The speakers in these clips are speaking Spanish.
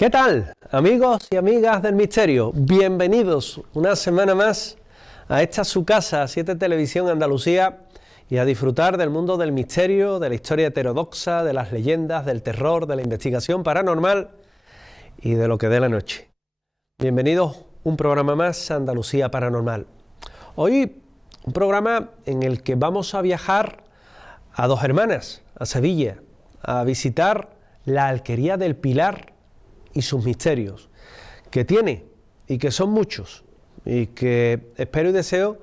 ¿Qué tal, amigos y amigas del misterio? Bienvenidos una semana más a esta su casa, 7 Televisión Andalucía, y a disfrutar del mundo del misterio, de la historia heterodoxa, de las leyendas, del terror, de la investigación paranormal y de lo que dé la noche. Bienvenidos a un programa más, Andalucía Paranormal. Hoy un programa en el que vamos a viajar a Dos Hermanas, a Sevilla, a visitar la Alquería del Pilar y sus misterios, que tiene y que son muchos, y que espero y deseo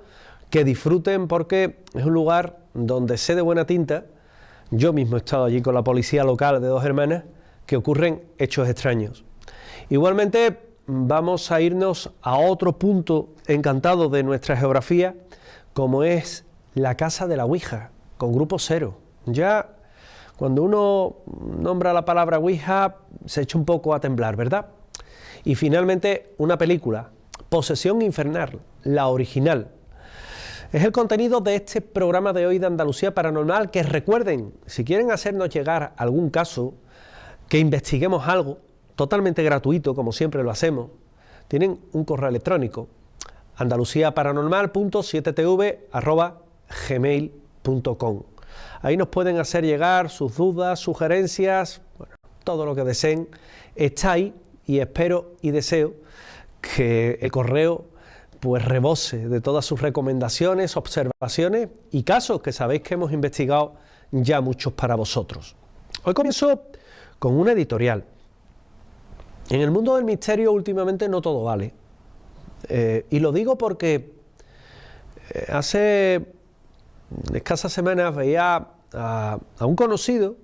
que disfruten, porque es un lugar donde sé de buena tinta, yo mismo he estado allí con la policía local de Dos Hermanas, que ocurren hechos extraños. Igualmente vamos a irnos a otro punto encantado de nuestra geografía, como es la Casa de la Ouija, con Grupo Cero. Ya cuando uno nombra la palabra Ouija se echa un poco a temblar, ¿verdad? Y finalmente una película, Posesión Infernal, la original. Es el contenido de este programa de hoy de Andalucía Paranormal, que recuerden, si quieren hacernos llegar algún caso, que investiguemos algo, totalmente gratuito, como siempre lo hacemos, tienen un correo electrónico, andaluciaparanormal.7tv@gmail.com. Ahí nos pueden hacer llegar sus dudas, sugerencias, bueno, todo lo que deseen está ahí, y espero y deseo que el correo pues rebose de todas sus recomendaciones, observaciones y casos que sabéis que hemos investigado ya muchos para vosotros. Hoy comienzo con una editorial. En el mundo del misterio últimamente no todo vale. Y lo digo porque hace escasas semanas veía a un conocido,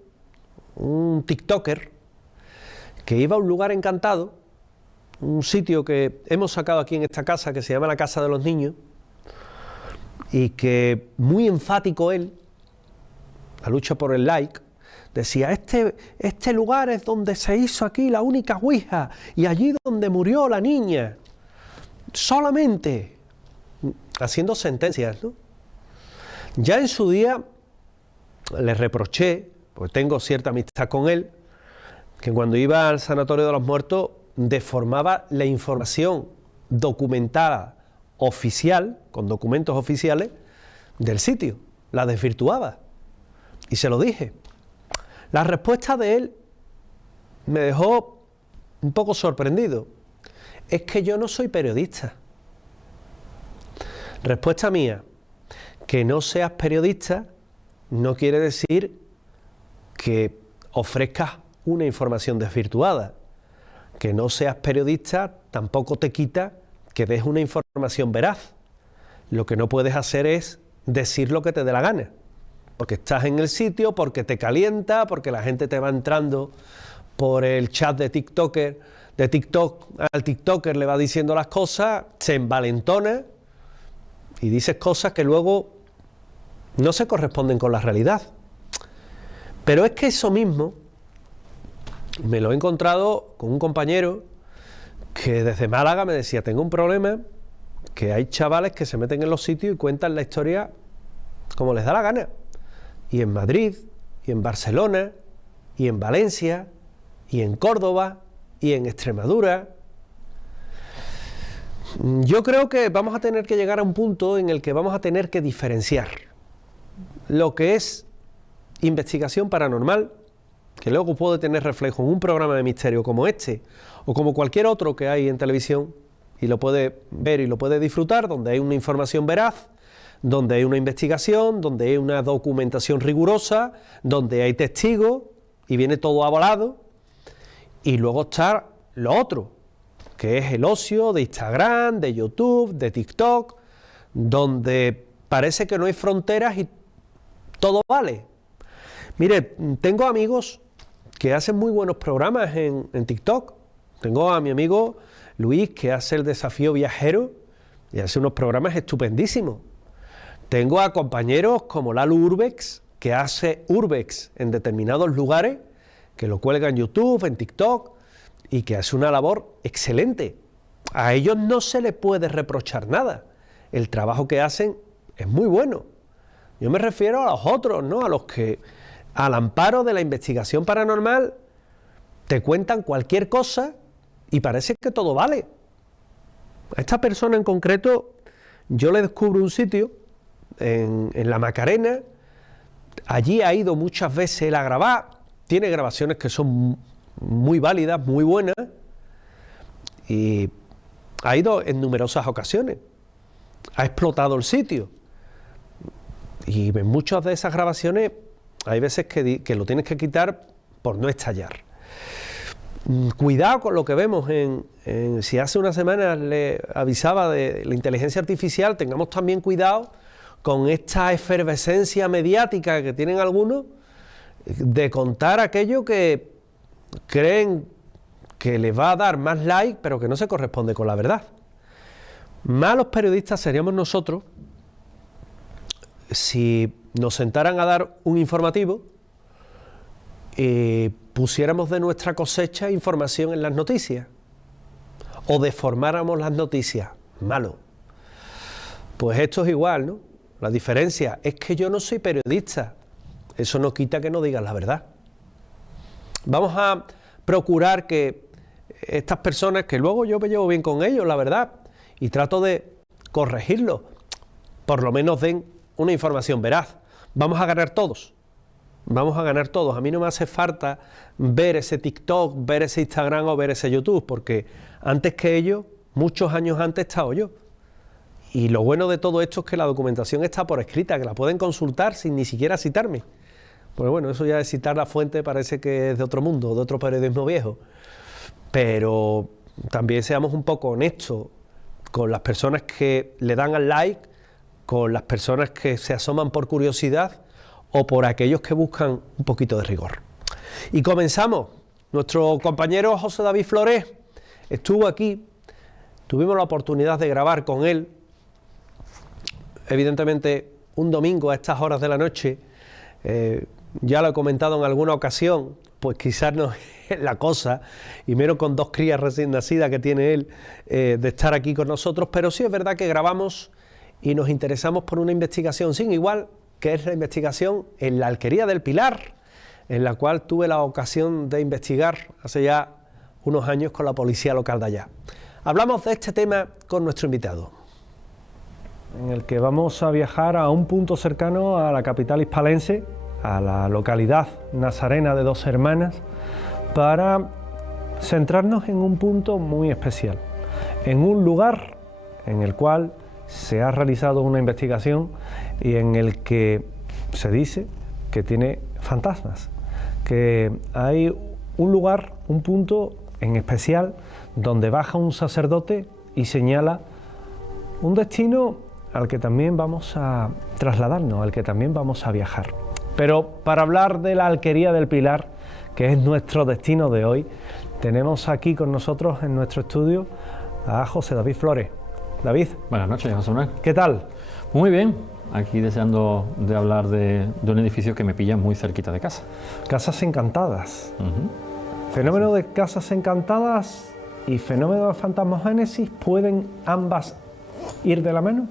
un TikToker, que iba a un lugar encantado, un sitio que hemos sacado aquí en esta casa, que se llama la Casa de los Niños, y que muy enfático él, la lucha por el like, decía, este lugar es donde se hizo aquí la única Ouija, y allí donde murió la niña, solamente, haciendo sentencias, ¿no? Ya en su día le reproché, pues tengo cierta amistad con él, que cuando iba al Sanatorio de los Muertos deformaba la información documentada oficial, con documentos oficiales, del sitio, la desvirtuaba. Y se lo dije. La respuesta de él me dejó un poco sorprendido. Es que yo no soy periodista. Respuesta mía: que no seas periodista no quiere decir que ofrezcas una información desvirtuada. Que no seas periodista tampoco te quita que des una información veraz. Lo que no puedes hacer es decir lo que te dé la gana, porque estás en el sitio, porque te calienta, porque la gente te va entrando por el chat de TikTok, al TikToker le va diciendo las cosas, se envalentona y dices cosas que luego no se corresponden con la realidad. Pero es que eso mismo me lo he encontrado con un compañero que desde Málaga me decía, tengo un problema, que hay chavales que se meten en los sitios y cuentan la historia como les da la gana. Y en Madrid, y en Barcelona, y en Valencia, y en Córdoba, y en Extremadura. Yo creo que vamos a tener que llegar a un punto en el que vamos a tener que diferenciar lo que es investigación paranormal, que luego puede tener reflejo en un programa de misterio como este, o como cualquier otro que hay en televisión, y lo puede ver y lo puede disfrutar, donde hay una información veraz, donde hay una investigación, donde hay una documentación rigurosa, donde hay testigos, y viene todo avalado. Y luego está lo otro, que es el ocio de Instagram, de YouTube, de TikTok, donde parece que no hay fronteras y todo vale. Mire, tengo amigos que hacen muy buenos programas en TikTok. Tengo a mi amigo Luis, que hace el desafío viajero y hace unos programas estupendísimos. Tengo a compañeros como Lalu Urbex, que hace Urbex en determinados lugares, que lo cuelga en YouTube, en TikTok, y que hace una labor excelente. A ellos no se les puede reprochar nada. El trabajo que hacen es muy bueno. Yo me refiero a los otros, ¿no? A los que, al amparo de la investigación paranormal, te cuentan cualquier cosa y parece que todo vale. A esta persona en concreto yo le descubro un sitio en La Macarena. Allí ha ido muchas veces él a grabar, tiene grabaciones que son muy válidas, muy buenas, y ha ido en numerosas ocasiones, ha explotado el sitio, y en muchas de esas grabaciones hay veces que lo tienes que quitar por no estallar. Cuidado con lo que vemos si hace unas semanas le avisaba de la inteligencia artificial, tengamos también cuidado con esta efervescencia mediática que tienen algunos de contar aquello que creen que les va a dar más like, pero que no se corresponde con la verdad. Malos periodistas seríamos nosotros si nos sentaran a dar un informativo y pusiéramos de nuestra cosecha información en las noticias o deformáramos las noticias. Malo. Pues esto es igual, ¿no? La diferencia es que yo no soy periodista. Eso no quita que no digas la verdad. Vamos a procurar que estas personas, que luego yo me llevo bien con ellos, la verdad, y trato de corregirlo, por lo menos den una información veraz. Vamos a ganar todos. Vamos a ganar todos. A mí no me hace falta ver ese TikTok, ver ese Instagram o ver ese YouTube, porque antes que ellos, muchos años antes he estado yo. Y lo bueno de todo esto es que la documentación está por escrita, que la pueden consultar sin ni siquiera citarme. Pues bueno, eso ya de citar la fuente parece que es de otro mundo, de otro periodismo viejo. Pero también seamos un poco honestos con las personas que le dan al like, con las personas que se asoman por curiosidad o por aquellos que buscan un poquito de rigor. Y comenzamos. Nuestro compañero José David Flores estuvo aquí, tuvimos la oportunidad de grabar con él, evidentemente un domingo a estas horas de la noche. Ya lo he comentado en alguna ocasión, pues quizás no es la cosa, y menos con dos crías recién nacidas que tiene él, de estar aquí con nosotros, pero sí es verdad que grabamos y nos interesamos por una investigación sin igual, que es la investigación en la Alquería del Pilar, en la cual tuve la ocasión de investigar hace ya unos años con la policía local de allá. Hablamos de este tema con nuestro invitado, en el que vamos a viajar a un punto cercano a la capital hispalense, a la localidad nazarena de Dos Hermanas, para centrarnos en un punto muy especial, en un lugar en el cual se ha realizado una investigación y en el que se dice que tiene fantasmas, que hay un lugar, un punto en especial donde baja un sacerdote y señala un destino al que también vamos a trasladarnos, al que también vamos a viajar. Pero para hablar de la Alquería del Pilar, que es nuestro destino de hoy, tenemos aquí con nosotros en nuestro estudio a José David Flores. David. Buenas noches, José Manuel. ¿Qué tal? Muy bien, aquí deseando de hablar de un edificio que me pilla muy cerquita de casa. Casas encantadas. Fenómeno de casas encantadas y fenómeno de fantasmogénesis, ¿pueden ambas ir de la mano?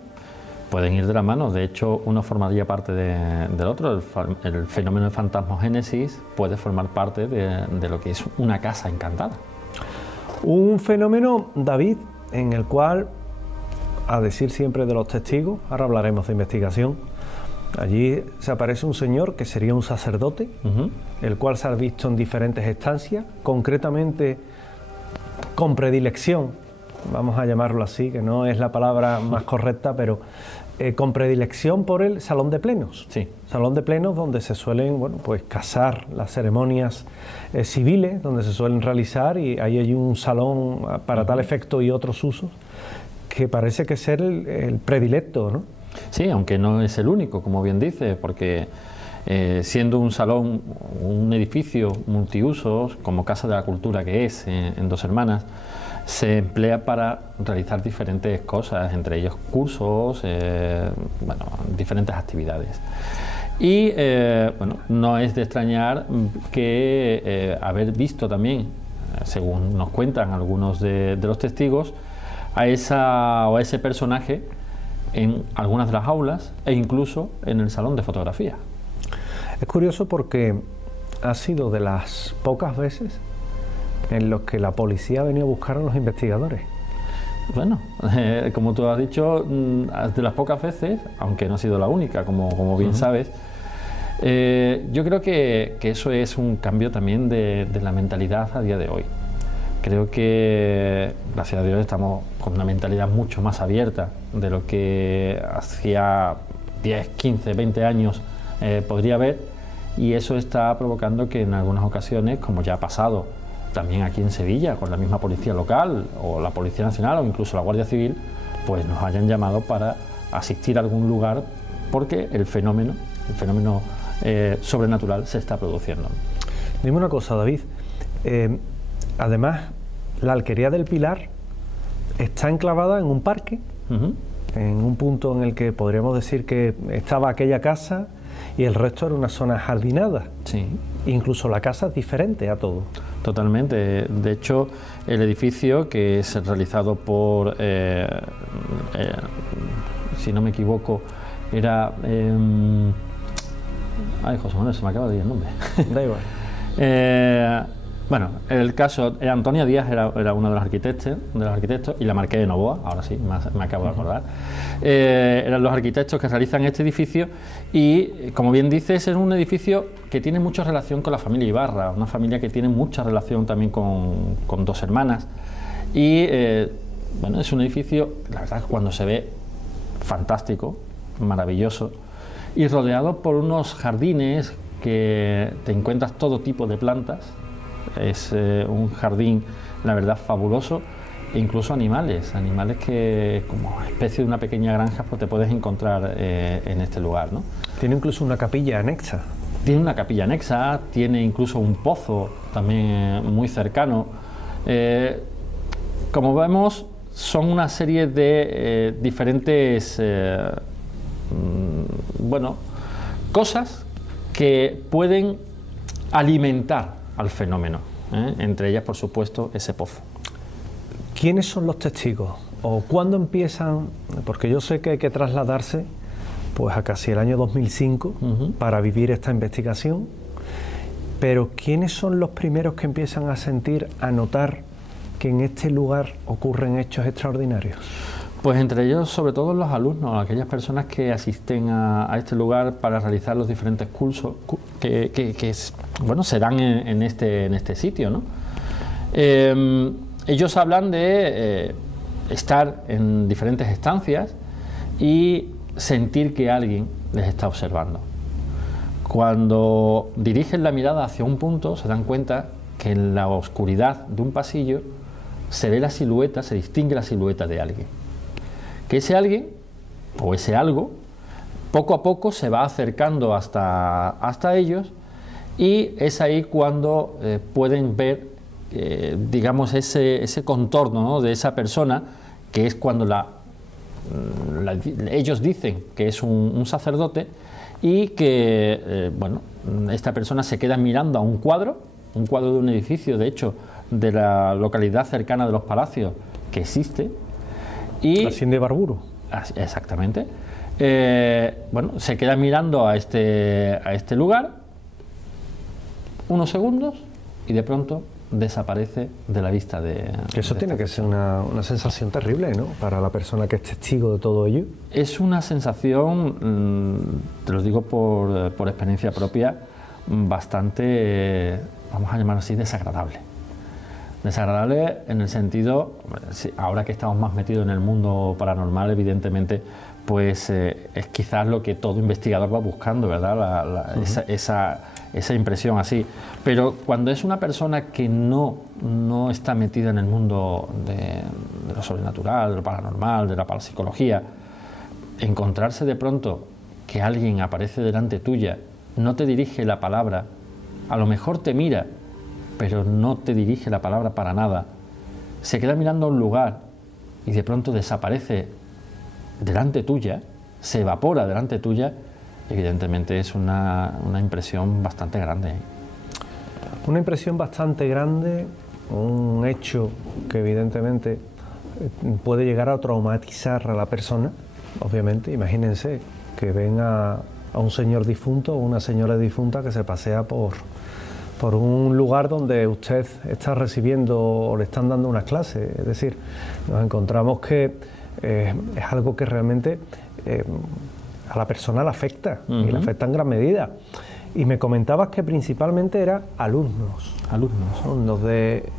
Pueden ir de la mano, de hecho uno formaría parte del otro. El fenómeno de fantasmogénesis puede formar parte de lo que es una casa encantada. Un fenómeno, David, en el cual, a decir siempre de los testigos, ahora hablaremos de investigación, allí se aparece un señor que sería un sacerdote, el cual se ha visto en diferentes estancias, concretamente con predilección, vamos a llamarlo así, que no es la palabra más correcta, pero con predilección por el salón de plenos. Sí. Salón de plenos donde se suelen, bueno, pues casar las ceremonias civiles, donde se suelen realizar, y ahí hay un salón para tal efecto y otros usos, que parece que ser el predilecto, ¿no? Sí, aunque no es el único, como bien dice, porque siendo un salón, un edificio multiusos, como Casa de la Cultura que es en Dos Hermanas, se emplea para realizar diferentes cosas, entre ellos cursos, bueno, diferentes actividades. Y bueno, no es de extrañar que haber visto también, según nos cuentan algunos de los testigos, a ese personaje en algunas de las aulas e incluso en el salón de fotografía. Es curioso porque ha sido de las pocas veces en los que la policía ha venido a buscar a los investigadores. Bueno, como tú has dicho, de las pocas veces, aunque no ha sido la única, como bien sabes, yo creo que eso es un cambio también de la mentalidad a día de hoy. Creo que gracias a Dios estamos con una mentalidad mucho más abierta de lo que hacía 10, 15, 20 años podría haber, y eso está provocando que en algunas ocasiones, como ya ha pasado también aquí en Sevilla, con la misma policía local o la Policía Nacional o incluso la Guardia Civil, pues nos hayan llamado para asistir a algún lugar porque el fenómeno sobrenatural se está produciendo. Dime una cosa, David. Además, la Alquería del Pilar está enclavada en un parque, en un punto en el que podríamos decir que estaba aquella casa y el resto era una zona jardinada. Sí. Incluso la casa es diferente a todo. Totalmente. De hecho, el edificio, que es realizado por, si no me equivoco, era... ay, José Manuel, se me acaba de ir el nombre. Da igual. Bueno, el caso, Antonia Díaz era uno de los arquitectos, y la Marqués de Novoa, ahora sí, me acabo de acordar. Eran los arquitectos que realizan este edificio y, como bien dices, es un edificio que tiene mucha relación con la familia Ibarra, una familia que tiene mucha relación también con dos hermanas. Y, bueno, es un edificio, la verdad, cuando se ve, fantástico, maravilloso, y rodeado por unos jardines que te encuentras todo tipo de plantas. Es un jardín, la verdad, fabuloso, e incluso animales que, como especie de una pequeña granja, pues te puedes encontrar en este lugar, ¿no? Tiene incluso una capilla anexa. Tiene una capilla anexa, tiene incluso un pozo también muy cercano. Como vemos, son una serie de diferentes bueno, cosas que pueden alimentar al fenómeno, entre ellas, por supuesto, ese pozo. ¿Quiénes son los testigos? ¿O cuándo empiezan? Porque yo sé que hay que trasladarse pues a casi el año 2005 para vivir esta investigación, pero ¿quiénes son los primeros que empiezan a sentir, a notar que en este lugar ocurren hechos extraordinarios? Pues entre ellos, sobre todo los alumnos, aquellas personas que asisten a este lugar para realizar los diferentes cursos que bueno, se dan en este sitio, ¿no? Ellos hablan de estar en diferentes estancias y sentir que alguien les está observando. Cuando dirigen la mirada hacia un punto, se dan cuenta que en la oscuridad de un pasillo se ve la silueta, se distingue la silueta de alguien. Que ese alguien, o ese algo, poco a poco se va acercando hasta ellos, y es ahí cuando pueden ver, digamos, ese contorno, ¿no?, de esa persona, que es cuando ellos dicen que es un sacerdote, y que, bueno, esta persona se queda mirando a un cuadro de un edificio, de hecho, de la localidad cercana de Los Palacios, que existe. Y, la Hacienda de Ibarburu. Exactamente. Bueno, se queda mirando a este lugar unos segundos y de pronto desaparece de la vista de... Eso tiene que ser una sensación terrible, ¿no?, para la persona que es testigo de todo ello. Es una sensación, te lo digo por experiencia propia, bastante, vamos a llamarlo así, desagradable. Desagradable en el sentido, ahora que estamos más metidos en el mundo paranormal, evidentemente, pues es quizás lo que todo investigador va buscando, ¿verdad? Esa impresión así. Pero cuando es una persona que no está metida en el mundo de lo sobrenatural, de lo paranormal, de la parapsicología, encontrarse de pronto que alguien aparece delante tuya, no te dirige la palabra, a lo mejor te mira, pero no te dirige la palabra para nada, se queda mirando a un lugar y de pronto desaparece delante tuya, se evapora delante tuya, evidentemente es una impresión bastante grande. Una impresión bastante grande, un hecho que evidentemente puede llegar a traumatizar a la persona, obviamente. Imagínense que ven a un señor difunto o una señora difunta que se pasea por por un lugar donde usted está recibiendo o le están dando unas clases. Es decir, nos encontramos que es algo que realmente a la persona le afecta, y le afecta en gran medida. Y me comentabas que principalmente eran alumnos. Alumnos de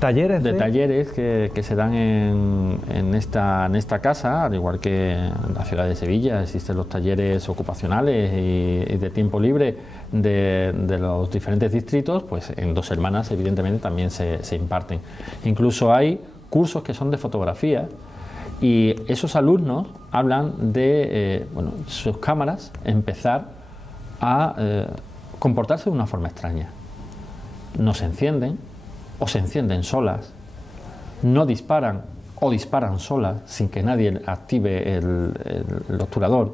talleres. De talleres que se dan en esta casa, al igual que en la ciudad de Sevilla existen los talleres ocupacionales y de tiempo libre de los diferentes distritos, pues en Dos Hermanas evidentemente también se imparten. Incluso hay cursos que son de fotografía y esos alumnos hablan de sus cámaras empezar a comportarse de una forma extraña. No se encienden o se encienden solas, no disparan o disparan solas sin que nadie active el obturador.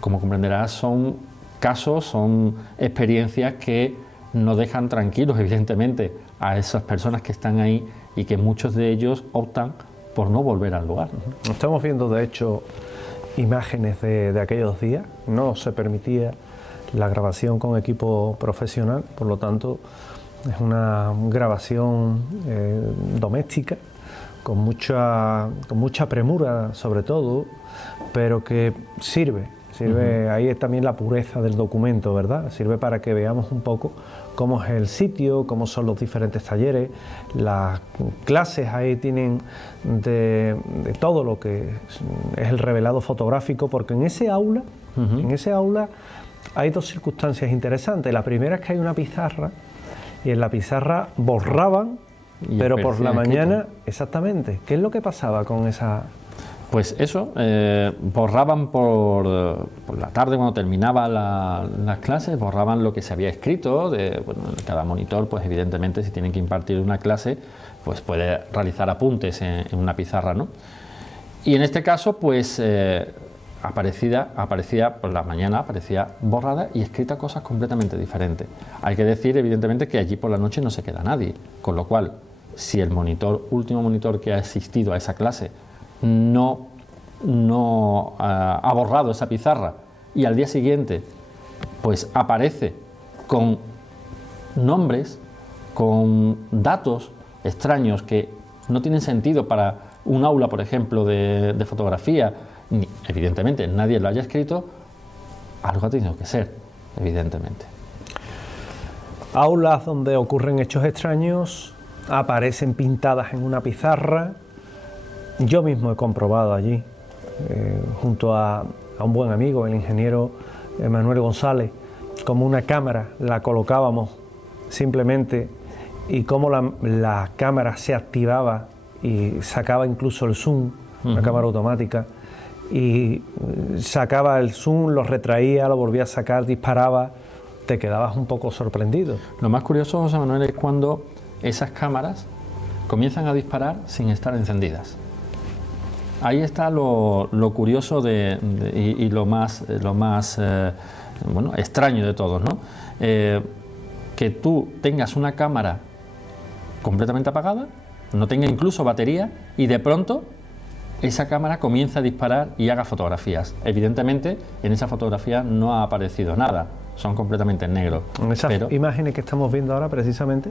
Como comprenderás, son casos, son experiencias que no dejan tranquilos evidentemente a esas personas que están ahí y que muchos de ellos optan por no volver al lugar. Estamos viendo de hecho imágenes de aquellos días, no se permitía la grabación con equipo profesional, por lo tanto es una grabación doméstica, con mucha premura sobre todo, pero que sirve, ahí es también la pureza del documento, ¿verdad? Sirve para que veamos un poco cómo es el sitio, cómo son los diferentes talleres, las clases ahí tienen de todo lo que es el revelado fotográfico, porque en ese aula hay dos circunstancias interesantes. La primera es que hay una pizarra y en la pizarra borraban, pero por la mañana, exactamente. ¿Qué es lo que pasaba con esa...? Pues eso, borraban por la tarde cuando terminaban las clases, borraban lo que se había escrito, cada monitor pues evidentemente si tienen que impartir una clase pues puede realizar apuntes en una pizarra, ¿no? Y en este caso pues aparecía por la mañana, aparecía borrada y escrita cosas completamente diferentes. Hay que decir evidentemente que allí por la noche no se queda nadie, con lo cual si el último monitor que ha asistido a esa clase no ha borrado esa pizarra y al día siguiente pues aparece con nombres, con datos extraños que no tienen sentido para un aula, por ejemplo, de fotografía, ni, evidentemente nadie lo haya escrito, algo ha tenido que ser, evidentemente. Aulas donde ocurren hechos extraños, aparecen pintadas en una pizarra. Yo mismo he comprobado allí, junto a un buen amigo, el ingeniero Manuel González, cómo una cámara la colocábamos simplemente y cómo la cámara se activaba y sacaba incluso el zoom, una cámara automática, y sacaba el zoom, lo retraía, lo volvía a sacar, disparaba, te quedabas un poco sorprendido. Lo más curioso, José Manuel, es cuando esas cámaras comienzan a disparar sin estar encendidas. Ahí está lo curioso y lo más extraño de todo, ¿no? Que tú tengas una cámara completamente apagada, no tenga incluso batería y de pronto esa cámara comienza a disparar y haga fotografías. Evidentemente en esa fotografía no ha aparecido nada, son completamente en negro. En esas imágenes que estamos viendo ahora precisamente,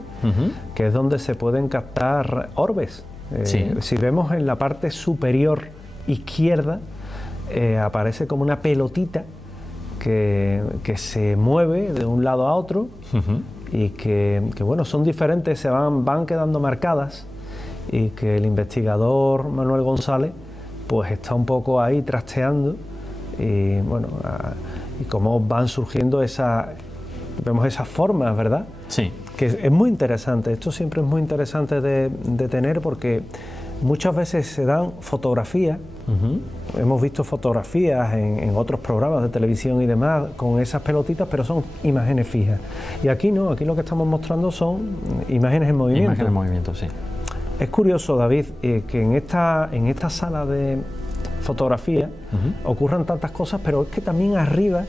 que es donde se pueden captar orbes. Sí. Si vemos en la parte superior izquierda, aparece como una pelotita que se mueve de un lado a otro y que bueno, son diferentes, se van quedando marcadas, y que el investigador Manuel González pues está un poco ahí trasteando y bueno, y cómo van surgiendo vemos esas formas, ¿verdad? Sí. Que es muy interesante, esto siempre es muy interesante de tener, porque muchas veces se dan fotografías, hemos visto fotografías en otros programas de televisión y demás con esas pelotitas, pero son imágenes fijas. Y aquí no, aquí lo que estamos mostrando son imágenes en movimiento. Imágenes en movimiento, sí. Es curioso, David, que en esta sala de fotografía ocurran tantas cosas, pero es que también arriba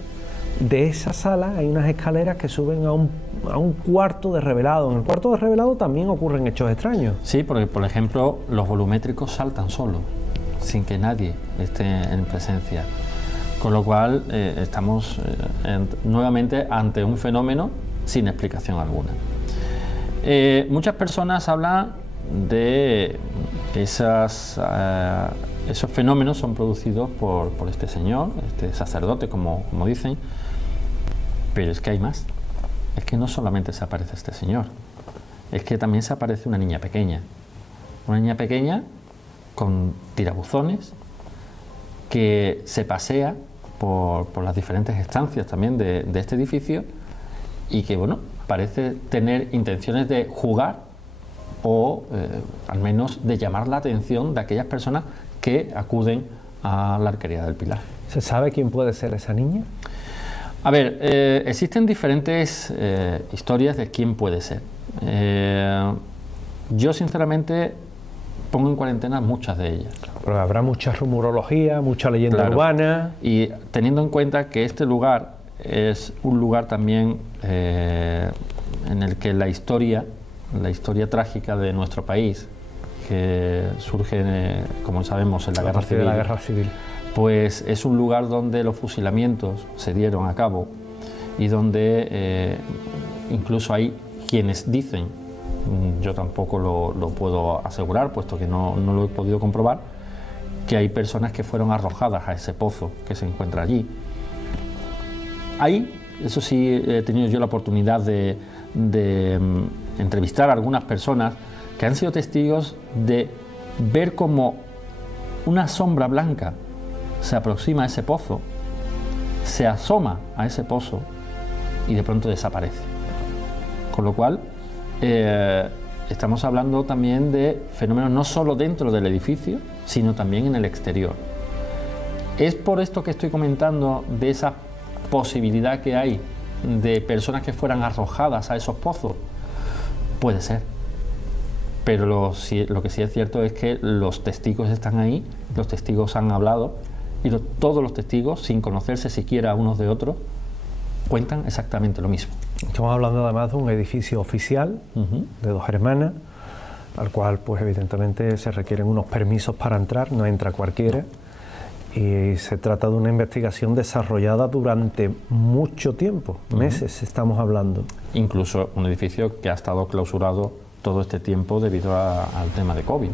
de esa sala hay unas escaleras que suben a un cuarto de revelado. En el cuarto de revelado también ocurren hechos extraños. Sí, porque por ejemplo los volumétricos saltan solos, sin que nadie esté en presencia. Con lo cual estamos nuevamente ante un fenómeno sin explicación alguna. Muchas personas hablan de que esos fenómenos son producidos por este señor, este sacerdote, como dicen, pero es que hay más. Es que no solamente se aparece este señor, es que también se aparece una niña pequeña con tirabuzones, que se pasea por las diferentes estancias también de este edificio y que, bueno, parece tener intenciones de jugar o al menos de llamar la atención de aquellas personas que acuden a la Arquería del Pilar. ¿Se sabe quién puede ser esa niña? A ver, existen diferentes historias de quién puede ser. Yo sinceramente pongo en cuarentena muchas de ellas. Pero habrá mucha rumorología, mucha leyenda urbana. Y teniendo en cuenta que este lugar es un lugar también en el que la historia trágica de nuestro país, que surge, como sabemos, en la Guerra Civil, pues es un lugar donde los fusilamientos se dieron a cabo y donde incluso hay quienes dicen, yo tampoco lo puedo asegurar, puesto que no lo he podido comprobar, que hay personas que fueron arrojadas a ese pozo que se encuentra allí. Ahí, eso sí, he tenido yo la oportunidad de entrevistar a algunas personas que han sido testigos de ver cómo una sombra blanca se aproxima a ese pozo, se asoma a ese pozo y de pronto desaparece. Con lo cual, estamos hablando también de fenómenos no solo dentro del edificio, sino también en el exterior. Es por esto que estoy comentando de esa posibilidad que hay de personas que fueran arrojadas a esos pozos. Puede ser, pero lo que sí es cierto es que los testigos están ahí, los testigos han hablado y todos los testigos, sin conocerse siquiera unos de otros, cuentan exactamente lo mismo. Estamos hablando además de un edificio oficial de Dos Hermanas, al cual pues evidentemente se requieren unos permisos para entrar, no entra cualquiera, y se trata de una investigación desarrollada durante mucho tiempo, meses estamos hablando. Incluso un edificio que ha estado clausurado todo este tiempo debido al tema de COVID.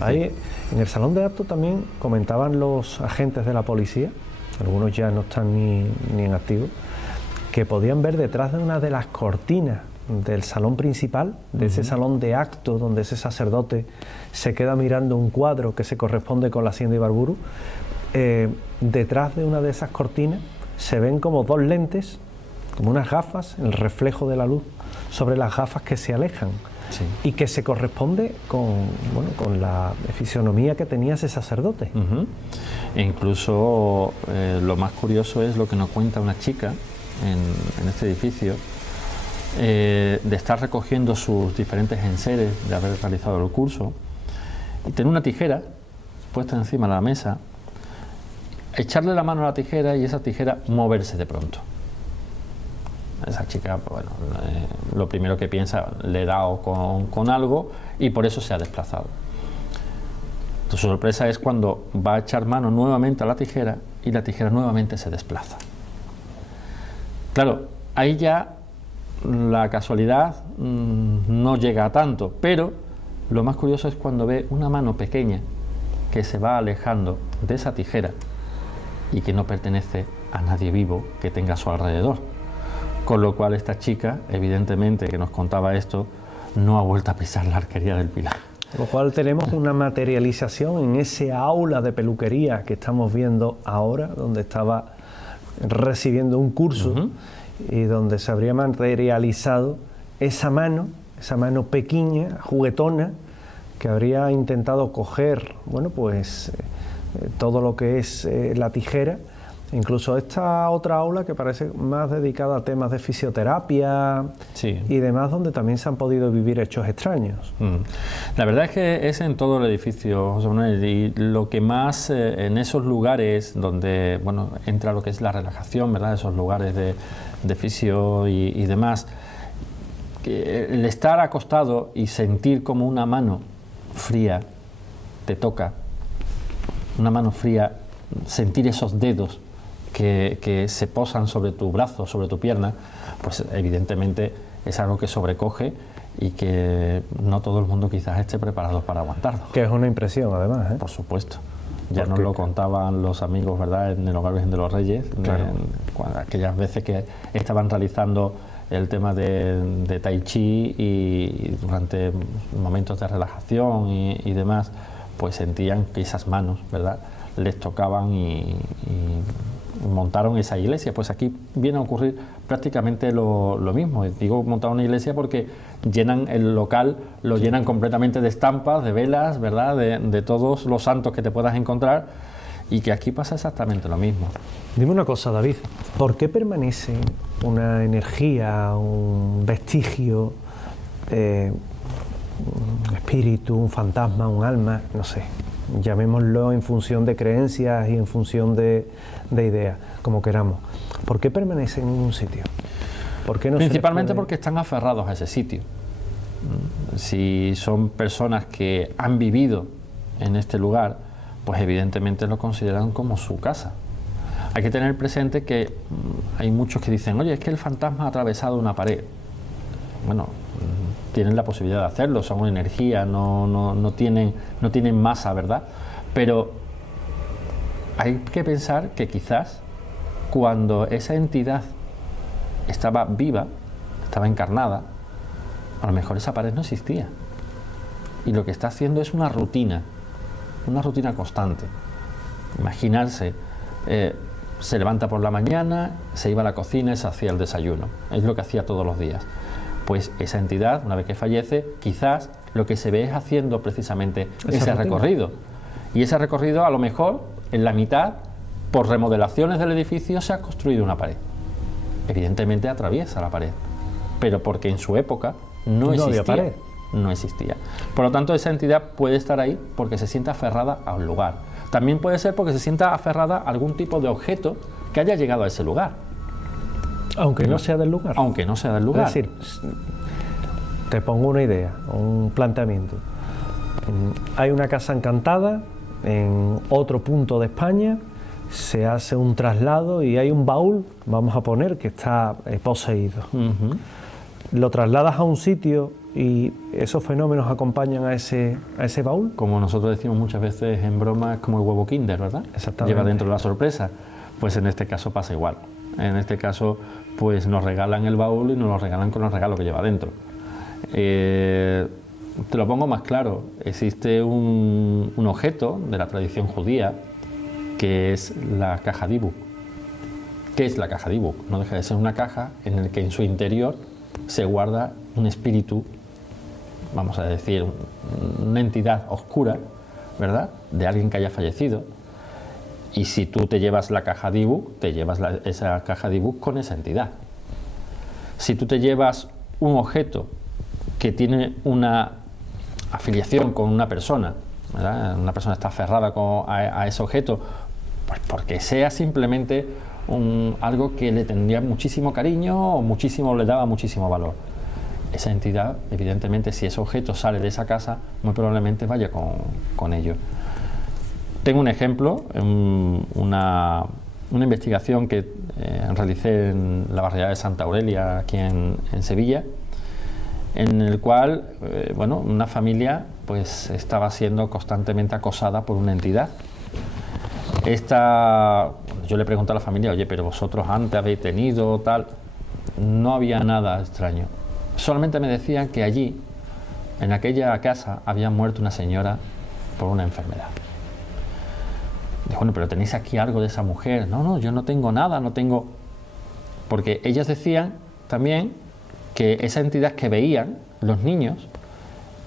Ahí, en el salón de actos también comentaban los agentes de la policía, algunos ya no están ni en activo, que podían ver detrás de una de las cortinas del salón principal, de ese salón de actos donde ese sacerdote se queda mirando un cuadro que se corresponde con la Hacienda Ibarburu, detrás de una de esas cortinas se ven como dos lentes, como unas gafas, el reflejo de la luz sobre las gafas que se alejan. Sí. Y que se corresponde con la fisionomía que tenía ese sacerdote. E incluso lo más curioso es lo que nos cuenta una chica en este edificio, de estar recogiendo sus diferentes enseres de haber realizado el curso y tener una tijera puesta encima de la mesa, echarle la mano a la tijera y esa tijera moverse de pronto. Esa chica, bueno, lo primero que piensa, le he dado con algo y por eso se ha desplazado. Su sorpresa es cuando va a echar mano nuevamente a la tijera y la tijera nuevamente se desplaza. Claro, ahí ya la casualidad no llega a tanto, pero lo más curioso es cuando ve una mano pequeña que se va alejando de esa tijera y que no pertenece a nadie vivo que tenga a su alrededor. Con lo cual esta chica, evidentemente, que nos contaba esto, no ha vuelto a pisar la Arquería del Pilar. Con lo cual tenemos una materialización en ese aula de peluquería que estamos viendo ahora, donde estaba recibiendo un curso y donde se habría materializado esa mano pequeña, juguetona, que habría intentado coger, bueno, pues todo lo que es la tijera. Incluso esta otra aula que parece más dedicada a temas de fisioterapia y demás, donde también se han podido vivir hechos extraños. La verdad es que es en todo el edificio, José Manuel, y lo que más en esos lugares donde entra lo que es la relajación, ¿verdad? Esos lugares de fisio y demás, el estar acostado y sentir como una mano fría te toca, una mano fría, sentir esos dedos que se posan sobre tu brazo, sobre tu pierna, pues evidentemente es algo que sobrecoge y que no todo el mundo quizás esté preparado para aguantarlo. Que es una impresión, además, ¿eh? Por supuesto. Ya nos lo contaban los amigos, ¿verdad?, en el Hogar Virgen de los Reyes, claro. Aquellas veces que estaban realizando el tema de Tai Chi y durante momentos de relajación y demás, pues sentían que esas manos, ¿verdad?, les tocaban y montaron esa iglesia. Pues aquí viene a ocurrir prácticamente lo mismo. Digo montar una iglesia porque llenan el local, lo llenan completamente de estampas, de velas, ¿verdad?, de todos los santos que te puedas encontrar, y que aquí pasa exactamente lo mismo. Dime una cosa, David, ¿por qué permanece una energía, un vestigio, un espíritu, un fantasma, un alma, no sé, llamémoslo en función de creencias y en función de ideas, como queramos? ¿Por qué permanecen en un sitio? ¿Por qué no Principalmente porque están aferrados a ese sitio. Si son personas que han vivido en este lugar, pues evidentemente lo consideran como su casa. Hay que tener presente que hay muchos que dicen, oye, es que el fantasma ha atravesado una pared. Bueno, tienen la posibilidad de hacerlo, son energía, no tienen masa, ¿verdad? Pero hay que pensar que quizás cuando esa entidad estaba viva, estaba encarnada, a lo mejor esa pared no existía. Y lo que está haciendo es una rutina constante. Imaginarse, se levanta por la mañana, se iba a la cocina y se hacía el desayuno. Es lo que hacía todos los días. Pues esa entidad, una vez que fallece, quizás lo que se ve es haciendo precisamente ese recorrido. Y ese recorrido, a lo mejor, en la mitad, por remodelaciones del edificio, se ha construido una pared. Evidentemente atraviesa la pared, pero porque en su época no existía pared. No existía. Por lo tanto, esa entidad puede estar ahí porque se sienta aferrada a un lugar. También puede ser porque se sienta aferrada a algún tipo de objeto que haya llegado a ese lugar. Aunque no sea del lugar. Aunque no sea del lugar. Es decir, te pongo una idea, un planteamiento. Hay una casa encantada en otro punto de España, se hace un traslado y hay un baúl, vamos a poner, que está poseído. Lo trasladas a un sitio y esos fenómenos acompañan a ese baúl. Como nosotros decimos muchas veces en broma, es como el huevo Kinder, ¿verdad? Exactamente. Lleva dentro la sorpresa. Pues en este caso pasa igual. En este caso, pues nos regalan el baúl y nos lo regalan con el regalo que lleva dentro. Te lo pongo más claro. Existe un objeto de la tradición judía que es la caja Dibuk. ¿Qué es la caja Dibuk? No deja de ser una caja en la que en su interior se guarda un espíritu, vamos a decir, una entidad oscura, ¿verdad?, de alguien que haya fallecido. Y si tú te llevas la caja Dibuk, te llevas esa caja Dibuk con esa entidad. Si tú te llevas un objeto que tiene una afiliación con una persona, ¿verdad?, una persona está aferrada a ese objeto, pues porque sea simplemente algo que le tendría muchísimo cariño o le daba muchísimo valor. Esa entidad, evidentemente, si ese objeto sale de esa casa, muy probablemente vaya con ello. Tengo un ejemplo, una investigación que realicé en la barriada de Santa Aurelia, aquí en Sevilla, en el cual, bueno, una familia pues estaba siendo constantemente acosada por una entidad. Yo le pregunté a la familia, oye, pero vosotros antes habéis tenido tal. No había nada extraño. Solamente me decían que allí, en aquella casa, había muerto una señora por una enfermedad. Dije, bueno, pero ¿tenéis aquí algo de esa mujer? No, yo no tengo nada, no tengo... Porque ellas decían también que esa entidad que veían los niños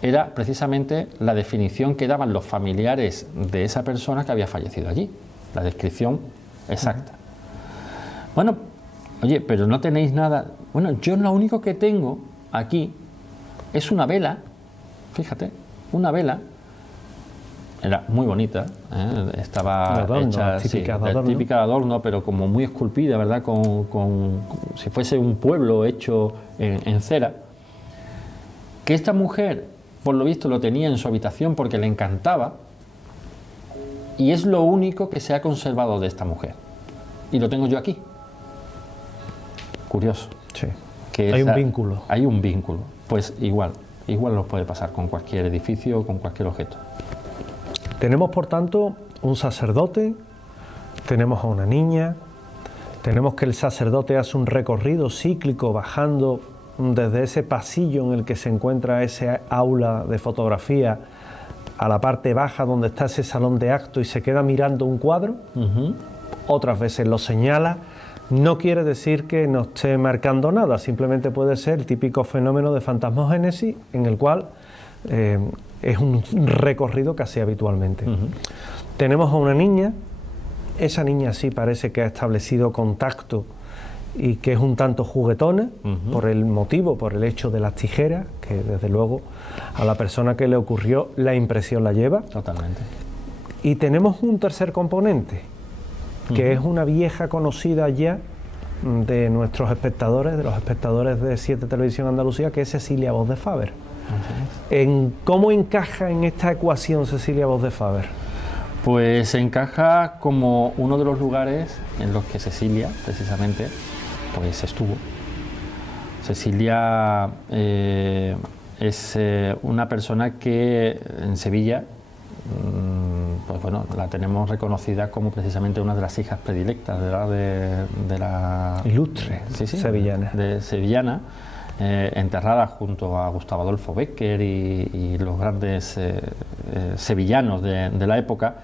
era precisamente la definición que daban los familiares de esa persona que había fallecido allí, la descripción exacta. Bueno, oye, pero no tenéis nada. Bueno, yo lo único que tengo aquí es una vela, fíjate, una vela. Era muy bonita, estaba adorno, hecha típica de adorno, pero como muy esculpida, ¿verdad? Como si fuese un pueblo hecho en cera. Que esta mujer, por lo visto, lo tenía en su habitación porque le encantaba, y es lo único que se ha conservado de esta mujer. y lo tengo yo aquí. Curioso. Sí. Que Hay un vínculo. Hay un vínculo. Pues igual nos puede pasar con cualquier edificio o con cualquier objeto. Tenemos, por tanto, un sacerdote, tenemos a una niña, tenemos que el sacerdote hace un recorrido cíclico bajando desde ese pasillo en el que se encuentra ese aula de fotografía a la parte baja donde está ese salón de acto y se queda mirando un cuadro. Otras veces lo señala. No quiere decir que no esté marcando nada, simplemente puede ser el típico fenómeno de fantasmogénesis en el cual es un recorrido casi habitualmente. Tenemos a una niña, esa niña sí parece que ha establecido contacto y que es un tanto juguetona por el motivo, por el hecho de las tijeras, que desde luego a la persona que le ocurrió la impresión la lleva. Totalmente. Y tenemos un tercer componente, que es una vieja conocida ya de nuestros espectadores, de los espectadores de 7 Televisión Andalucía, que es Cecilia Bosch de Faber. ¿Cómo encaja en esta ecuación Cecilia Bosch de Faber? Pues encaja como uno de los lugares en los que Cecilia, precisamente, pues estuvo. Cecilia es una persona que en Sevilla, pues bueno, la tenemos reconocida como precisamente una de las hijas predilectas de la ilustre sevillana. De sevillana, enterrada junto a Gustavo Adolfo Bécquer y los grandes sevillanos de la época,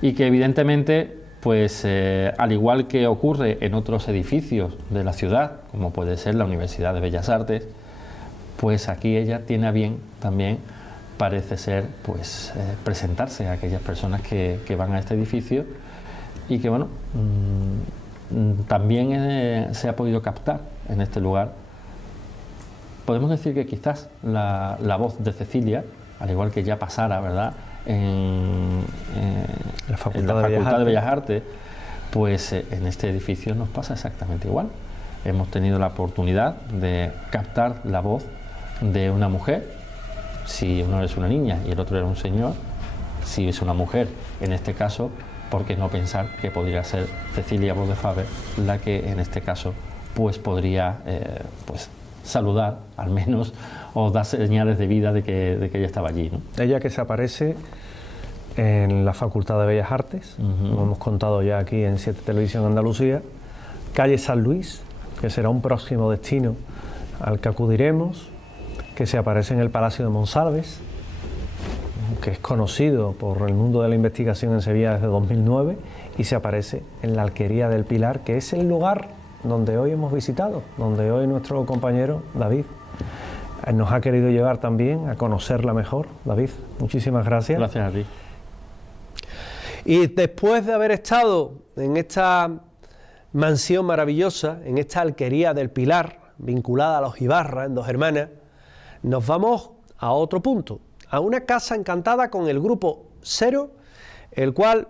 y que evidentemente, pues al igual que ocurre en otros edificios de la ciudad, como puede ser la Universidad de Bellas Artes, pues aquí ella tiene a bien también, parece ser, pues presentarse a aquellas personas que van a este edificio, y que bueno, también se ha podido captar en este lugar. Podemos decir que quizás la voz de Cecilia, al igual que ya pasara, ¿verdad?, en la Facultad de Bellas Artes, pues en este edificio nos pasa exactamente igual. Hemos tenido la oportunidad de captar la voz de una mujer, si uno es una niña y el otro era un señor, si es una mujer, en este caso, ¿por qué no pensar que podría ser Cecilia Bosch de Faber la que en este caso pues podría pues saludar al menos o dar señales de vida de que ella estaba allí, ¿no? Ella que se aparece en la Facultad de Bellas Artes, como hemos contado ya aquí en 7 Televisión Andalucía, calle San Luis, que será un próximo destino al que acudiremos, que se aparece en el Palacio de Monsalves, que es conocido por el mundo de la investigación en Sevilla desde 2009, y se aparece en la Alquería del Pilar, que es el lugar donde hoy hemos visitado, donde hoy nuestro compañero David nos ha querido llevar también a conocerla mejor. David, muchísimas gracias. Gracias a ti. Y después de haber estado en esta mansión maravillosa, en esta Alquería del Pilar, vinculada a los Ibarra, en Dos Hermanas, nos vamos a otro punto, a una casa encantada con el grupo Cero, el cual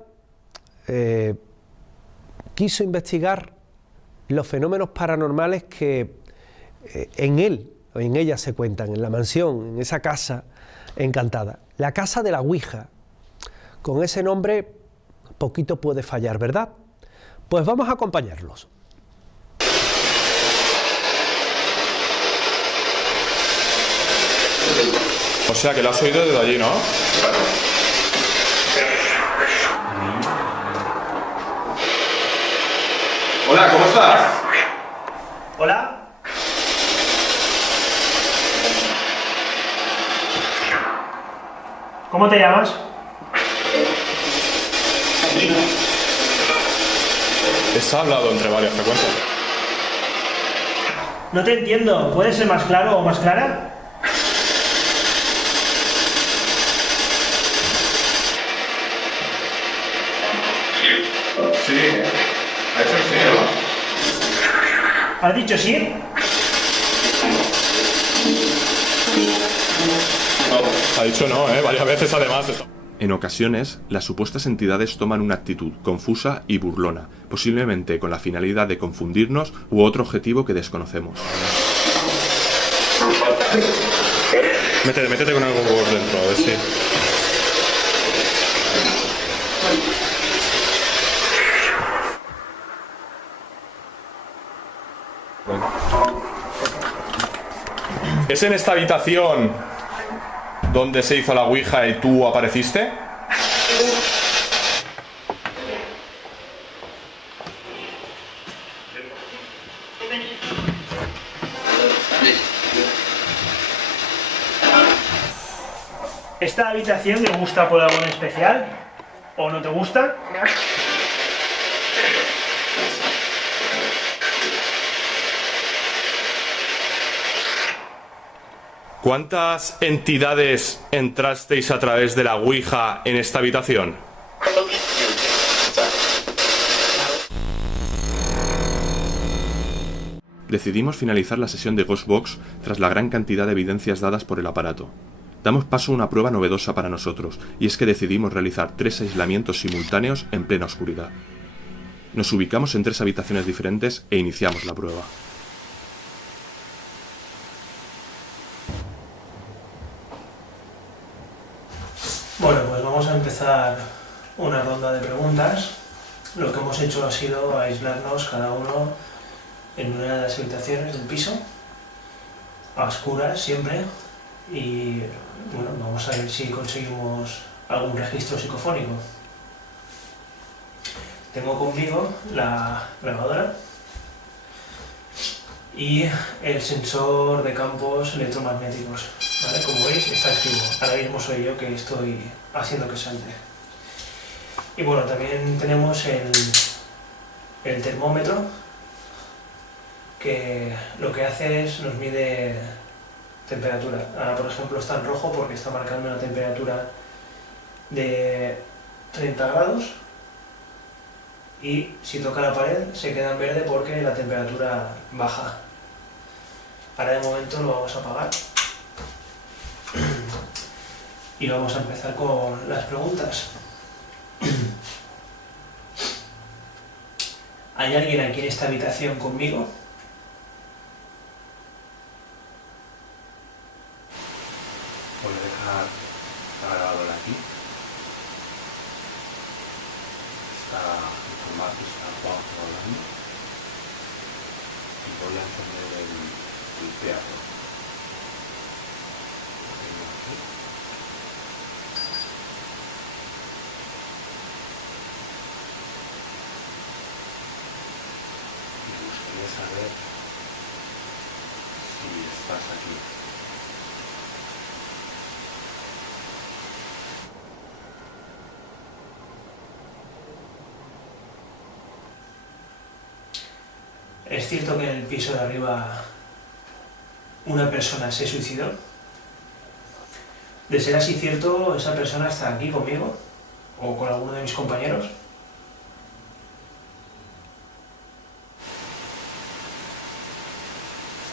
quiso investigar los fenómenos paranormales que en él o en ella se cuentan, en la mansión, en esa casa encantada. La casa de la Ouija, con ese nombre poquito puede fallar, ¿verdad? Pues vamos a acompañarlos. O sea, que lo has oído desde allí, ¿no? Hola, ¿cómo estás? Hola. ¿Cómo te llamas? Se ha hablado entre varias frecuencias. No te entiendo. ¿Puedes ser más claro o más clara? Sí, ha hecho sí, ¿no? ¿Has dicho sí? No, ha dicho no, varias veces además. En ocasiones, las supuestas entidades toman una actitud confusa y burlona, posiblemente con la finalidad de confundirnos u otro objetivo que desconocemos. Métete con algo por dentro, a ver si... ¿Es en esta habitación donde se hizo la ouija y tú apareciste? ¿Esta habitación te gusta por algo en especial? ¿O no te gusta? ¿Cuántas entidades entrasteis a través de la ouija en esta habitación? Decidimos finalizar la sesión de Ghostbox tras la gran cantidad de evidencias dadas por el aparato. Damos paso a una prueba novedosa para nosotros, y es que decidimos realizar 3 aislamientos simultáneos en plena oscuridad. Nos ubicamos en 3 habitaciones diferentes e iniciamos la prueba. Bueno, pues vamos a empezar una ronda de preguntas. Lo que hemos hecho ha sido aislarnos cada uno en una de las habitaciones del piso, a oscuras siempre, y bueno, vamos a ver si conseguimos algún registro psicofónico. Tengo conmigo la grabadora y el sensor de campos electromagnéticos, ¿vale? Como veis está activo, ahora mismo soy yo que estoy haciendo que salte. Y bueno, también tenemos el termómetro, que lo que hace es nos mide temperatura. Ahora por ejemplo está en rojo porque está marcando una temperatura de 30 grados, y si toca la pared se queda en verde porque la temperatura baja. Ahora de momento lo vamos a apagar y vamos a empezar con las preguntas. ¿Hay alguien aquí en esta habitación conmigo? Voy a dejar la grabadora aquí. Está Juanjo hablando. Y voy a encender el teatro. Y me gustaría saber si estás aquí. ¿Es cierto que en el piso de arriba una persona se suicidó? De ser así cierto, ¿esa persona está aquí conmigo? ¿O con alguno de mis compañeros?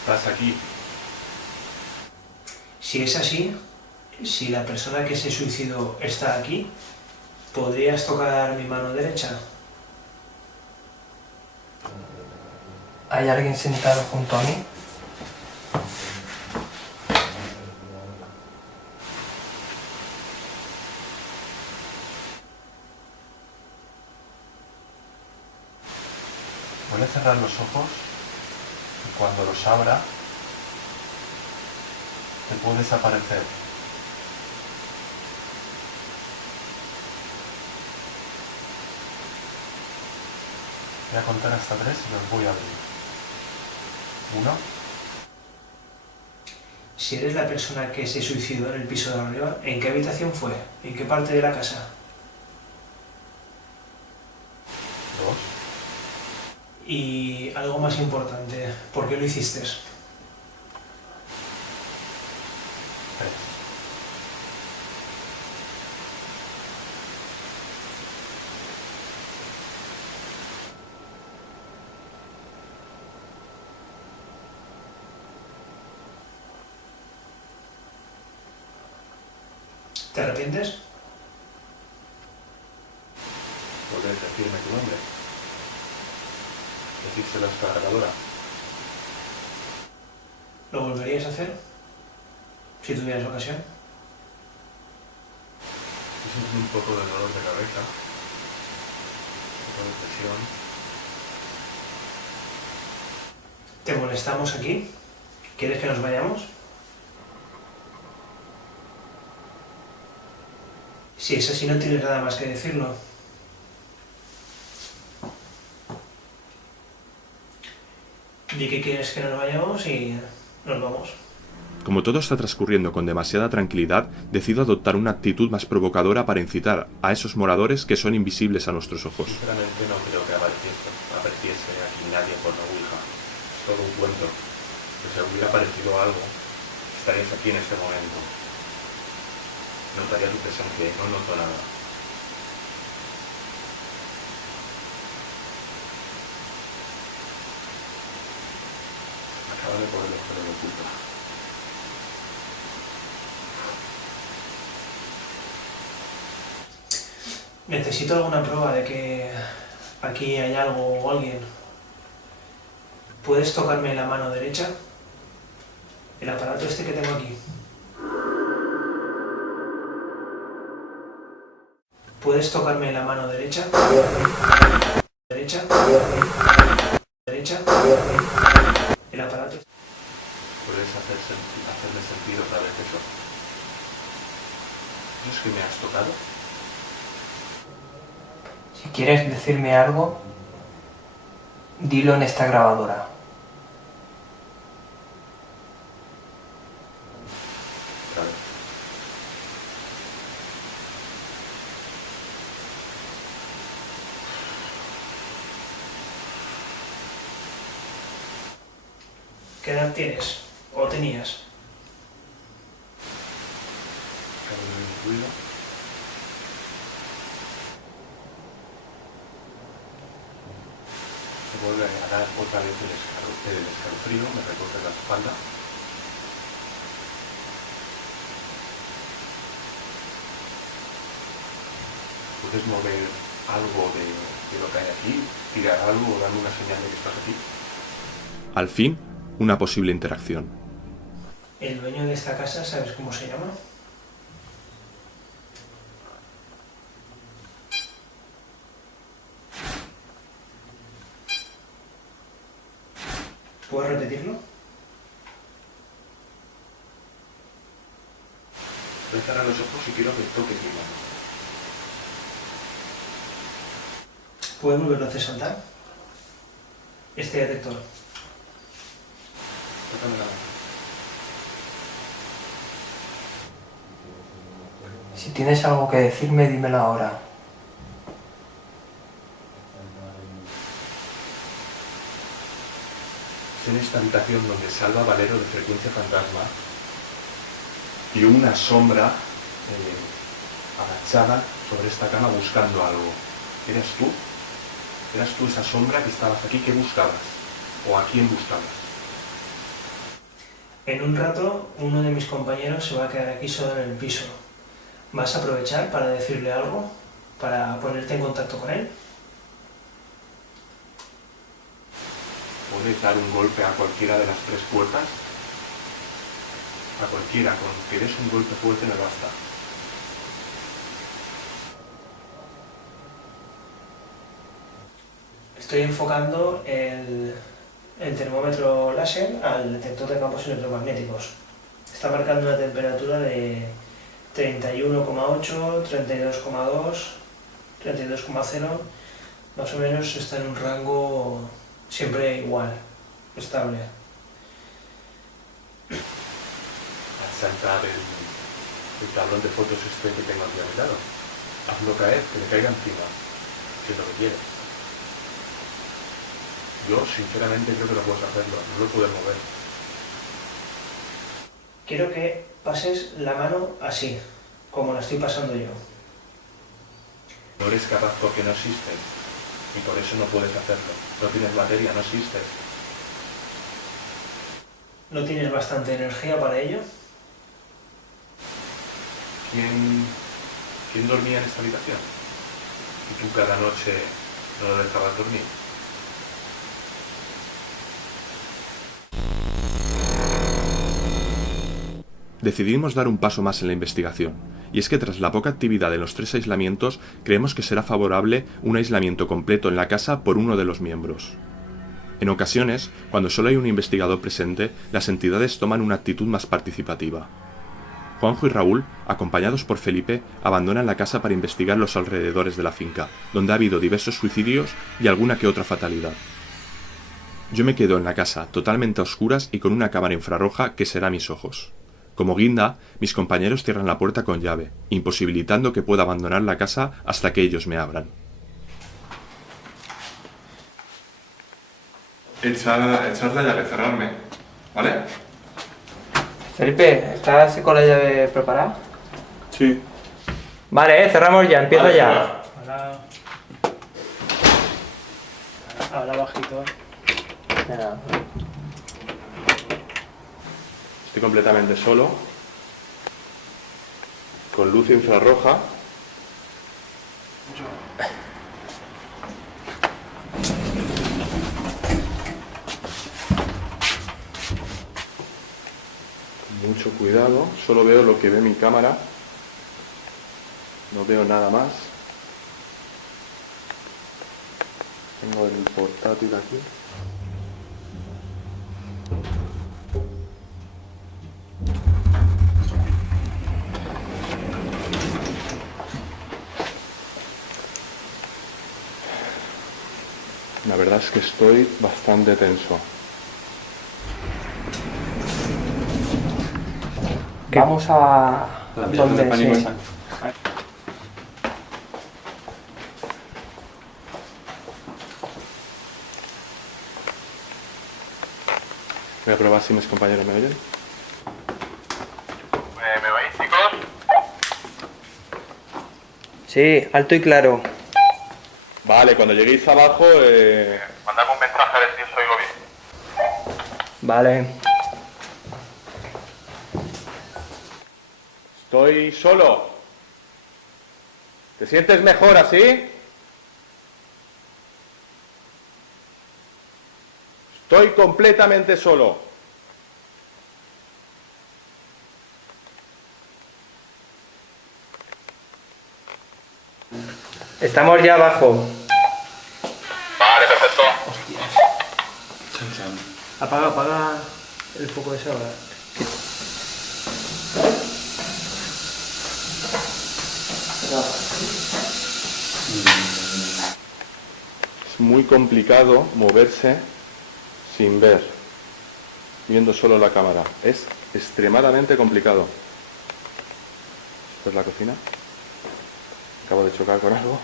¿Estás aquí? Si es así, si la persona que se suicidó está aquí, ¿podrías tocar mi mano derecha? ¿Hay alguien sentado junto a mí? Voy a cerrar los ojos y cuando los abra te puedes aparecer. Voy a contar hasta 3 y los voy a abrir. 1. Si eres la persona que se suicidó en el piso de arriba, ¿en qué habitación fue? ¿En qué parte de la casa? 2. Y algo más importante, ¿por qué lo hiciste? 3. ¿Te arrepientes? ¿Puedes decirme tu nombre? Decírselo a esta grabadora. ¿Lo volverías a hacer? Si tuvieras ocasión. Estoy sintiendo un poco de dolor de cabeza, un poco de presión. ¿Te molestamos aquí? ¿Quieres que nos vayamos? Si es así, no tienes nada más que decirlo. Di que quieres que nos vayamos y nos vamos. Como todo está transcurriendo con demasiada tranquilidad, decido adoptar una actitud más provocadora para incitar a esos moradores que son invisibles a nuestros ojos. Sinceramente no creo que apareciese aquí nadie por la Ouija. Es todo un cuento. Que si hubiera aparecido algo, estarías aquí en este momento. Notaría tu presencia y no noto nada. Acaba de poner el ojo de puta. Necesito alguna prueba de que aquí hay algo o alguien. ¿Puedes tocarme la mano derecha? El aparato este que tengo aquí. ¿Puedes tocarme la mano derecha? Derecha. Derecha. El aparato. ¿Puedes hacerme sentir otra vez eso? ¿No es que me has tocado? Si quieres decirme algo, dilo en esta grabadora. Vale. ¿Qué edad tienes? ¿O tenías? Acabo de oír un ruido. Me vuelve a dar otra vez el escalofrío, me recorre la espalda. ¿Puedes mover algo de lo que hay aquí? ¿Tirar algo o darme una señal de que estás aquí? Al fin, una posible interacción. ¿El dueño de esta casa sabes cómo se llama? ¿Puedes repetirlo? Voy a cerrar los ojos y quiero que toques mi mano. ¿Puedes volverlo a hacer saltar? Este detector. Tócame la mano. Si tienes algo que decirme, dímelo ahora. En esta habitación donde salva Valero de frecuencia fantasma y una sombra agachada sobre esta cama buscando algo. ¿Eras tú? ¿Eras tú esa sombra que estabas aquí? ¿Qué buscabas? ¿O a quién buscabas? En un rato, uno de mis compañeros se va a quedar aquí solo en el piso. ¿Vas a aprovechar para decirle algo? ¿Para ponerte en contacto con él? ¿Puedes dar un golpe a cualquiera de las tres puertas? A cualquiera, con que des un golpe fuerte me basta. Estoy enfocando el termómetro láser al detector de campos electromagnéticos. Está marcando una temperatura de 31,8, 32,2, 32,0. Más o menos está en un rango siempre igual, estable. Haz saltar el tablón de fotos este que tengo aquí a mi lado. Hazlo caer, que le caiga encima, si es lo que quieres. Yo, sinceramente, creo que no puedes hacerlo, no lo puedes mover. Quiero que pases la mano así, como la estoy pasando yo. No eres capaz porque no existes, y por eso no puedes hacerlo. No tienes batería, no existes. ¿No tienes bastante energía para ello? ¿Quién dormía en esta habitación? Y tú cada noche no lo dejabas dormir. Decidimos dar un paso más en la investigación, y es que tras la poca actividad en los 3 aislamientos, creemos que será favorable un aislamiento completo en la casa por uno de los miembros. En ocasiones, cuando solo hay un investigador presente, las entidades toman una actitud más participativa. Juanjo y Raúl, acompañados por Felipe, abandonan la casa para investigar los alrededores de la finca, donde ha habido diversos suicidios y alguna que otra fatalidad. Yo me quedo en la casa, totalmente a oscuras y con una cámara infrarroja que será mis ojos. Como guinda, mis compañeros cierran la puerta con llave, imposibilitando que pueda abandonar la casa hasta que ellos me abran. Echar la llave, cerrarme, ¿vale? Felipe, ¿estás con la llave preparada? Sí. Vale, cerramos ya, empiezo Vale, ya. Ahora. Ahora bajito. Estoy completamente solo, con luz infrarroja. Mucho cuidado, solo veo lo que ve mi cámara, no veo nada más. Tengo el portátil aquí. La verdad es que estoy bastante tenso. Vamos a... donde sí. Voy a probar si mis compañeros me oyen. ¿Me vais, chicos? Sí, alto y claro. Vale, cuando lleguéis abajo, Mandadme un mensaje a ver si os oigo bien. Vale. estoy solo. ¿Te sientes mejor así? Estoy completamente solo. Estamos ya abajo. Vale, perfecto. Apaga el foco ese ahora. Es muy complicado moverse sin ver, viendo solo la cámara. Es extremadamente complicado. Esta es la cocina. Acabo de chocar con algo.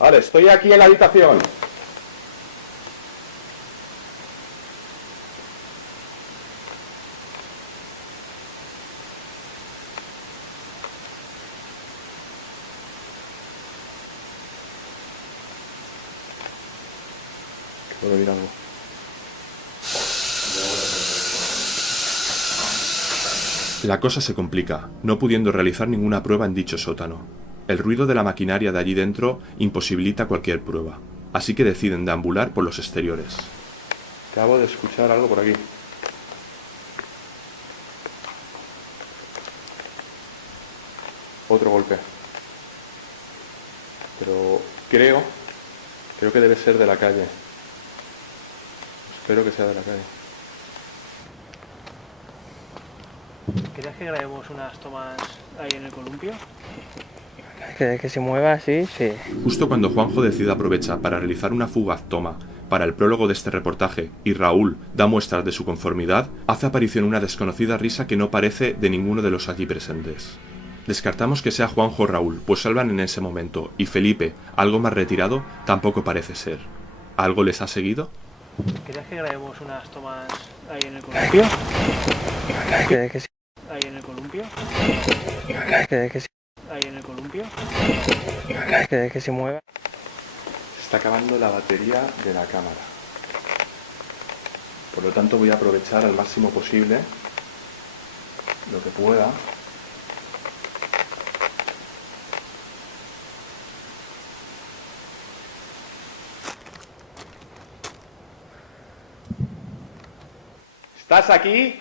Vale, estoy aquí en la habitación. Puedo oír algo. La cosa se complica, no pudiendo realizar ninguna prueba en dicho sótano. El ruido de la maquinaria de allí dentro imposibilita cualquier prueba, así que deciden deambular por los exteriores. Acabo de escuchar algo por aquí. Otro golpe. Pero creo que debe ser de la calle. Espero que sea de la calle. ¿Querías que grabemos unas tomas ahí en el columpio? Que se mueva así, sí. Justo cuando Juanjo decide aprovechar para realizar una fugaz toma para el prólogo de este reportaje y Raúl da muestras de su conformidad, hace aparición una desconocida risa que no parece de ninguno de los allí presentes. Descartamos que sea Juanjo o Raúl, pues salvan en ese momento, y Felipe, algo más retirado, tampoco parece ser. ¿Algo les ha seguido? ¿Querías que grabemos unas tomas ahí en el columpio? Que sí. Ahí en el columpio. Que sí. Ahí en el columpio. Que se mueva. Está acabando la batería de la cámara. Por lo tanto voy a aprovechar al máximo posible lo que pueda. ¿Estás aquí?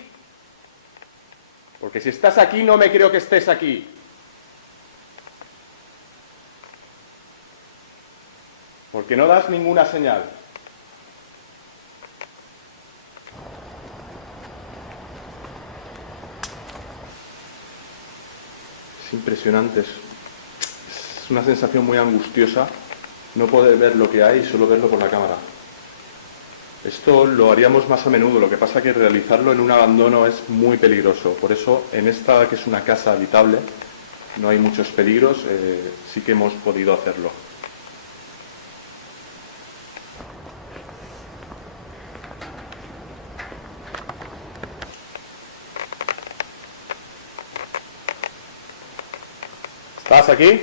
Porque si estás aquí, no me creo que estés aquí. Porque no das ninguna señal. Es impresionante, es una sensación muy angustiosa no poder ver lo que hay y solo verlo por la cámara. Esto lo haríamos más a menudo, lo que pasa que realizarlo en un abandono es muy peligroso. Por eso, en esta que es una casa habitable, no hay muchos peligros, sí que hemos podido hacerlo. ¿Estás aquí?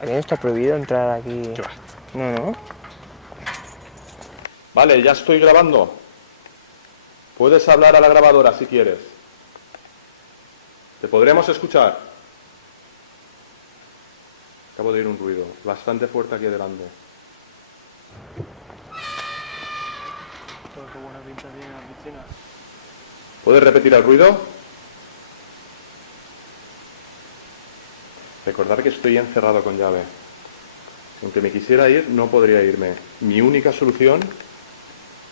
¿A quién está prohibido entrar aquí? ¿Qué va? No, no. Vale, ya estoy grabando. Puedes hablar a la grabadora si quieres. ¿Te podremos escuchar? Acabo de oír un ruido bastante fuerte aquí delante. Qué buena pinta tiene la piscina. ¿Puedes repetir el ruido? Recordar que estoy encerrado con llave. Aunque me quisiera ir, no podría irme. Mi única solución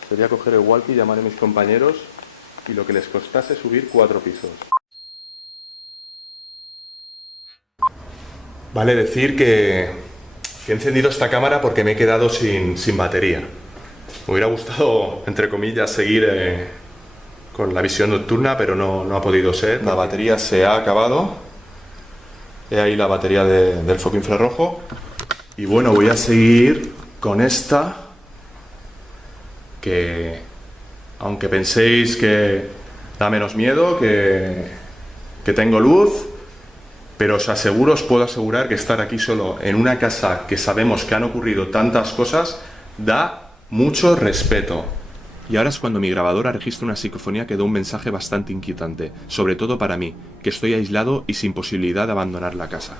sería coger el walkie, llamar a mis compañeros y lo que les costase subir 4 pisos. Vale decir que he encendido esta cámara porque me he quedado sin batería. Me hubiera gustado, entre comillas, seguir con la visión nocturna, pero no ha podido ser. La batería se ha acabado. He ahí la batería del foco infrarrojo. Y bueno, voy a seguir con esta, que aunque penséis que da menos miedo, que tengo luz, pero os puedo asegurar que estar aquí solo en una casa que sabemos que han ocurrido tantas cosas da mucho respeto. Y ahora es cuando mi grabadora registra una psicofonía que da un mensaje bastante inquietante, sobre todo para mí, que estoy aislado y sin posibilidad de abandonar la casa.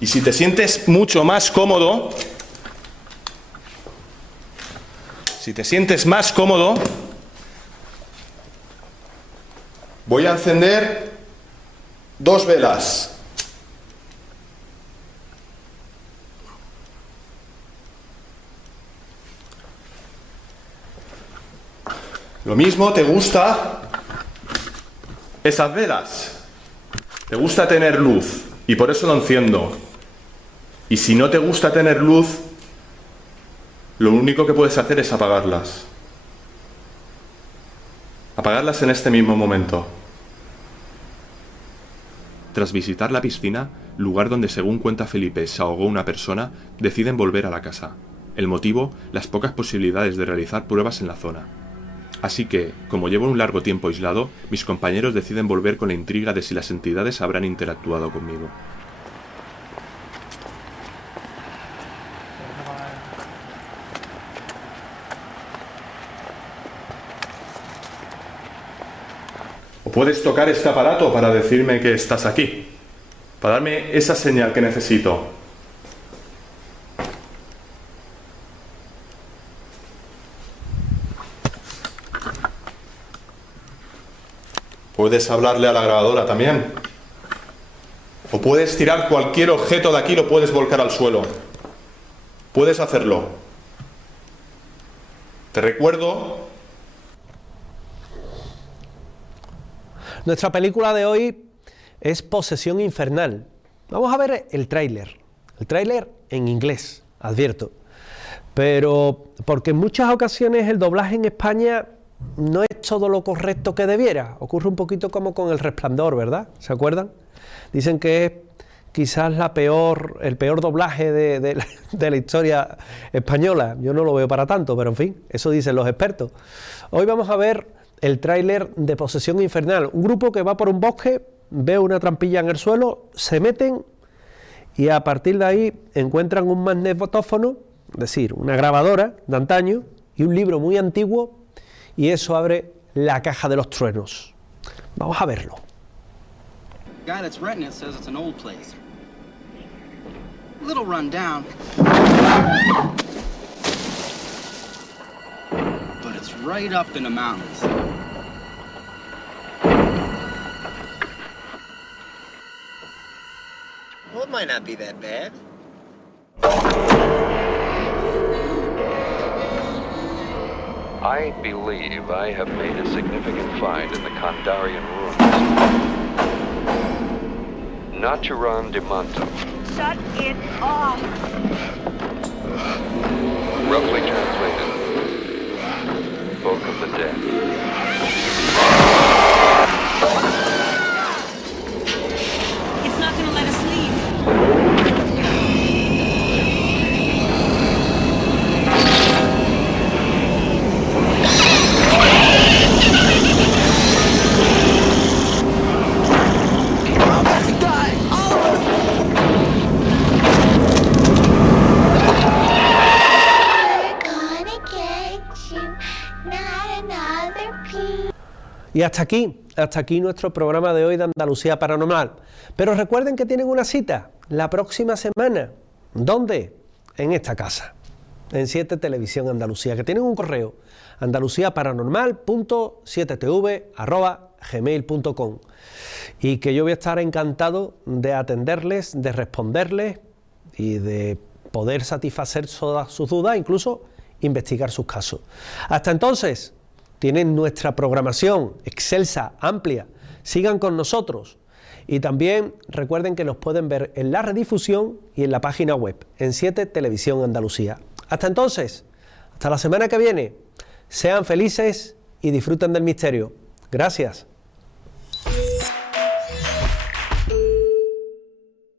Y si te sientes mucho más cómodo, voy a encender 2 velas. Lo mismo, ¿te gusta esas velas? ¿Te gusta tener luz? Y por eso lo enciendo. Y si no te gusta tener luz, lo único que puedes hacer es apagarlas. Apagarlas en este mismo momento. Tras visitar la piscina, lugar donde según cuenta Felipe se ahogó una persona, deciden volver a la casa. El motivo, las pocas posibilidades de realizar pruebas en la zona. Así que, como llevo un largo tiempo aislado, mis compañeros deciden volver con la intriga de si las entidades habrán interactuado conmigo. O puedes tocar este aparato para decirme que estás aquí, para darme esa señal que necesito. Puedes hablarle a la grabadora también. O puedes tirar cualquier objeto de aquí y lo puedes volcar al suelo. Puedes hacerlo. Te recuerdo. Nuestra película de hoy es Posesión Infernal. Vamos a ver el tráiler. El tráiler en inglés, advierto. Pero porque en muchas ocasiones el doblaje en España no es todo lo correcto que debiera. Ocurre un poquito como con El Resplandor, ¿verdad? ¿Se acuerdan? Dicen que es quizás el peor doblaje de la historia española. Yo no lo veo para tanto, pero en fin, eso dicen los expertos. Hoy vamos a ver el tráiler de Posesión Infernal, un grupo que va por un bosque ve una trampilla en el suelo, se meten y a partir de ahí encuentran un magnetófono, es decir, una grabadora de antaño y un libro muy antiguo, y eso abre la caja de los truenos. Vamos a verlo. The guy that's renting it says it's an old place. A little run down. But it's right up in the mountains. Well, it might not be that bad. I believe I have made a significant find in the Kandarian ruins. Naturan de Monto. Shut it off! Roughly translated, Book of the Dead. It's not gonna let us leave. Y hasta aquí nuestro programa de hoy de Andalucía Paranormal. Pero recuerden que tienen una cita la próxima semana. ¿Dónde? En esta casa, en 7 Televisión Andalucía, que tienen un correo, andaluciaparanormal.7tv@gmail.com, y que yo voy a estar encantado de atenderles, de responderles y de poder satisfacer todas sus dudas, incluso investigar sus casos. Hasta entonces, tienen nuestra programación excelsa, amplia. Sigan con nosotros. Y también recuerden que nos pueden ver en la redifusión y en la página web, en 7 Televisión Andalucía. Hasta entonces, hasta la semana que viene. Sean felices y disfruten del misterio. Gracias.